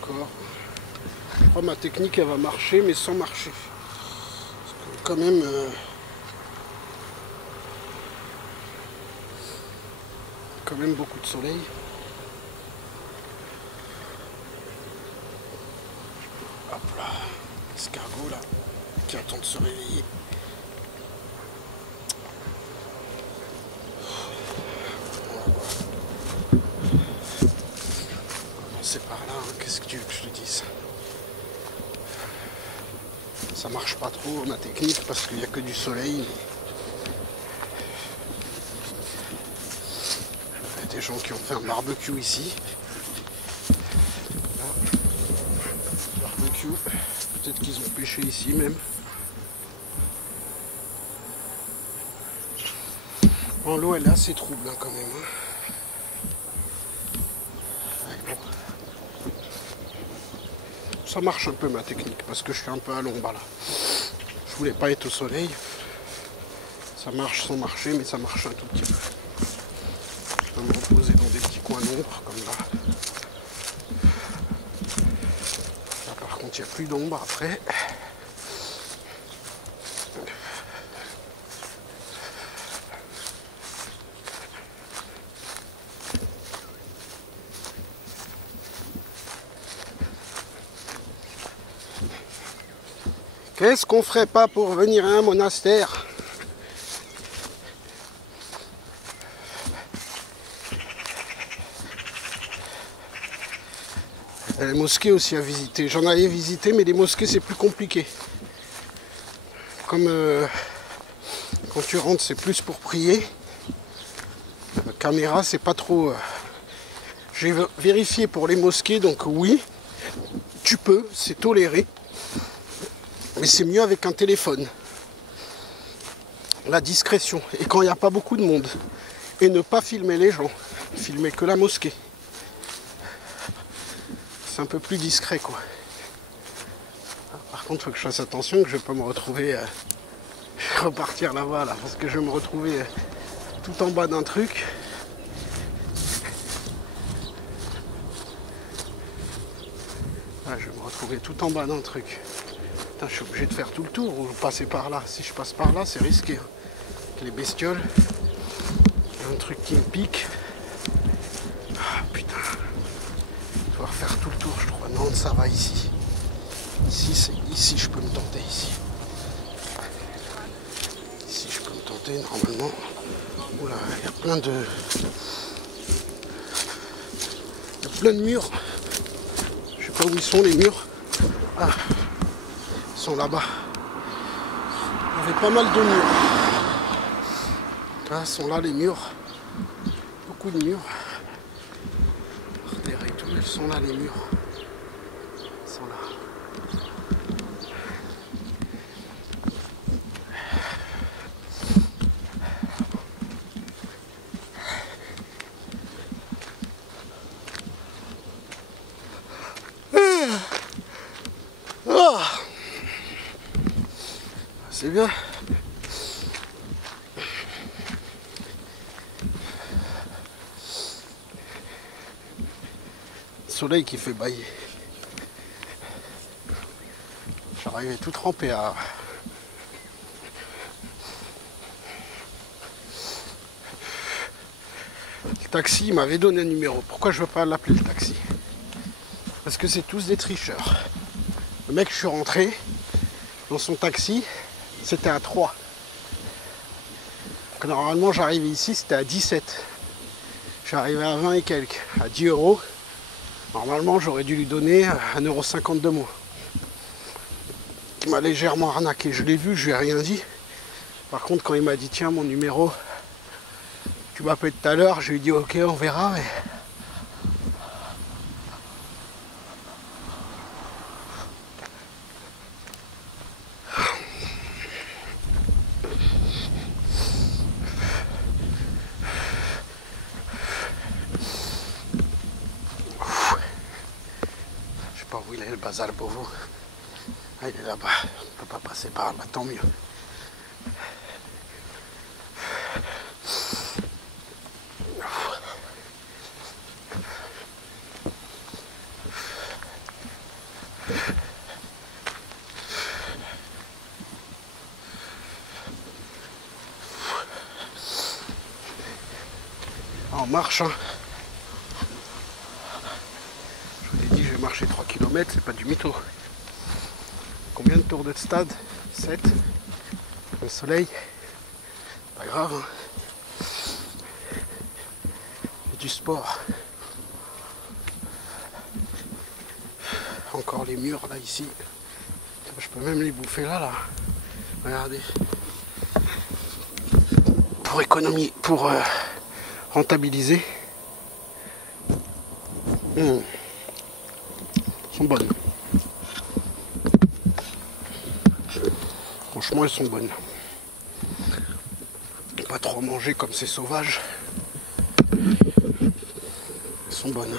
D'accord. Je crois que ma technique elle va marcher, mais sans marcher. Parce que quand même... quand même beaucoup de soleil. Hop là, l'escargot là, qui attend de se réveiller. C'est par là, hein. Qu'est-ce que tu veux que je te dise? Ça marche pas trop ma technique parce qu'il n'y a que du soleil. Il y a des gens qui ont fait un barbecue ici. Là. Barbecue. Peut-être qu'ils ont pêché ici même. Bon, l'eau elle est assez trouble hein, quand même. Hein. Ouais, bon. Ça marche un peu ma technique parce que je suis un peu à l'ombre là. Je voulais pas être au soleil. Ça marche sans marcher, mais ça marche un tout petit peu. Je peux me reposer dans des petits coins d'ombre comme là. Là par contre il n'y a plus d'ombre après. Qu'est-ce qu'on ferait pas pour venir à un monastère? Il y a les mosquées aussi à visiter. J'en avais visité, mais les mosquées c'est plus compliqué. Comme quand tu rentres, c'est plus pour prier. La caméra, c'est pas trop. J'ai vérifié pour les mosquées, donc oui, tu peux, c'est toléré. Mais c'est mieux avec un téléphone. La discrétion. Et quand il n'y a pas beaucoup de monde. Et ne pas filmer les gens. Filmer que la mosquée. C'est un peu plus discret quoi. Par contre, il faut que je fasse attention que je ne vais pas me retrouver repartir là-bas là, parce que je vais me retrouver tout en bas d'un truc. Ah, je vais me retrouver tout en bas d'un truc. Putain, je suis obligé de faire tout le tour ou passer par là. Si je passe par là, c'est risqué. Hein. Les bestioles. Il y a un truc qui me pique. Ah putain. Je dois refaire tout le tour, je crois. Non, ça va ici. Ici, je peux me tenter ici. Ici, je peux me tenter normalement. Oula, il y a plein de... Il y a plein de murs. Je sais pas où ils sont les murs. Ah, ils sont là-bas. Il y avait pas mal de murs. Là, sont là les murs. Beaucoup de murs. Par terre et tout, ils sont là les murs. Ils sont là. Oh, c'est bien. Soleil qui fait bailler. J'arrivais tout trempé à... Le taxi il m'avait donné un numéro. Pourquoi je veux pas l'appeler le taxi? Parce que c'est tous des tricheurs. Le mec, je suis rentré dans son taxi, c'était à 3. Donc, normalement, j'arrivais ici, c'était à 17. J'arrivais à 20 et quelques, à 10 euros. Normalement, j'aurais dû lui donner 1,50 € de moins. Il m'a légèrement arnaqué. Je l'ai vu, je lui ai rien dit. Par contre, quand il m'a dit, tiens, mon numéro, tu m'appelles tout à l'heure, je lui ai dit, ok, on verra. Mais... où il est le bazar pour vous? Ah, il est là-bas, on ne peut pas passer par là, tant mieux. marche. Hein. Je vous ai dit, j'ai marché 3 km, c'est pas du mytho. Combien de tours de stade? 7. Le soleil, pas grave. Hein. Et du sport. Encore les murs là ici. Je peux même les bouffer là. Regardez. Pour économiser, pour rentabiliser. Elles sont bonnes. Franchement, elles sont bonnes. Pas trop manger comme c'est sauvage. Elles sont bonnes.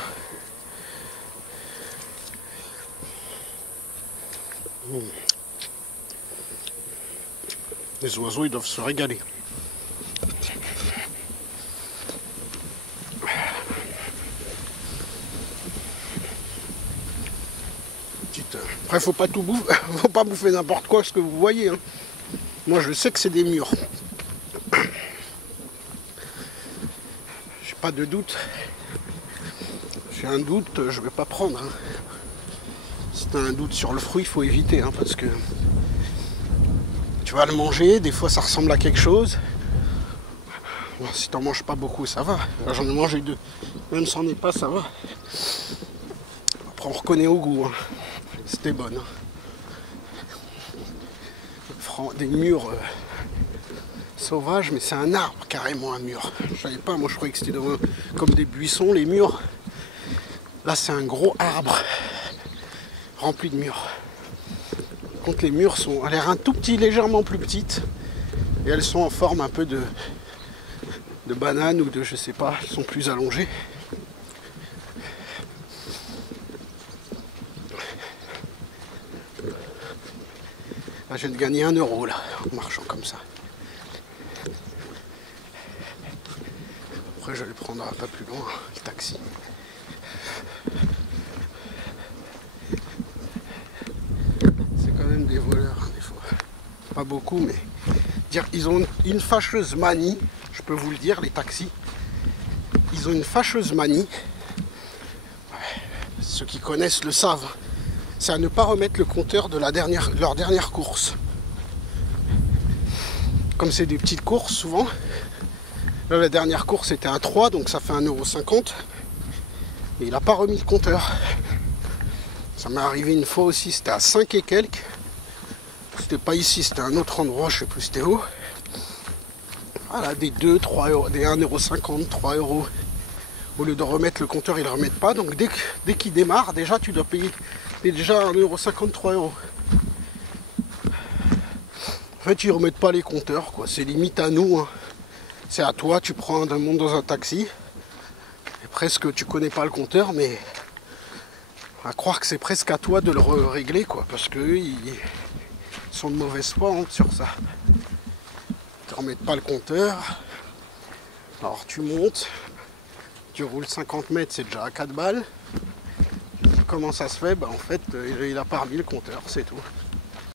Les oiseaux, ils doivent se régaler. Après, faut pas tout bouffer, faut pas bouffer n'importe quoi ce que vous voyez. Hein. Moi, je sais que c'est des murs. J'ai pas de doute. J'ai un doute, je vais pas prendre. Hein. Si tu as un doute sur le fruit, il faut éviter, hein, parce que tu vas le manger, des fois ça ressemble à quelque chose. Bon, si t'en manges pas beaucoup, ça va. J'en ai mangé 2. Même si c'en est pas, ça va. Après, on reconnaît au goût. Hein. C'était bonne. Hein. Des murs sauvages, mais c'est un arbre carrément, un mur. Je savais pas, moi je croyais que c'était comme des buissons, les murs. Là, c'est un gros arbre rempli de murs. Par contre, les murs sont à l'air un tout petit, légèrement plus petites. Et elles sont en forme un peu de banane ou de je sais pas, elles sont plus allongées. Là, je viens de gagner 1 euro là, en marchant comme ça. Après, je vais le prendre un peu plus loin, le taxi. C'est quand même des voleurs, hein, des fois. Pas beaucoup, mais ils ont une fâcheuse manie, je peux vous le dire, les taxis. Ils ont une fâcheuse manie. Ceux qui connaissent le savent. C'est à ne pas remettre le compteur de leur dernière course. Comme c'est des petites courses souvent, là la dernière course était à 3, donc ça fait 1,50 €. Et il n'a pas remis le compteur. Ça m'est arrivé une fois aussi, c'était à 5 et quelques. C'était pas ici, c'était à un autre endroit, je sais plus c'était où. Voilà, des 2, 3 euros, des 1,50 €, 3 €. Au lieu de remettre le compteur, ils ne le remettent pas. Donc dès qu'il démarre, déjà tu dois payer déjà 1,50 €, 3 €. En fait, ils ne remettent pas les compteurs, quoi. C'est limite à nous. Hein. C'est à toi, tu prends un monde dans un taxi. Et presque tu connais pas le compteur, mais à croire que c'est presque à toi de le régler, quoi. Parce qu'eux, ils sont de mauvaise foi hein, sur ça. Ils ne remettent pas le compteur. Alors tu montes. Tu roules 50 mètres, c'est déjà à 4 balles. Comment ça se fait? En fait, il a pas remis le compteur, c'est tout.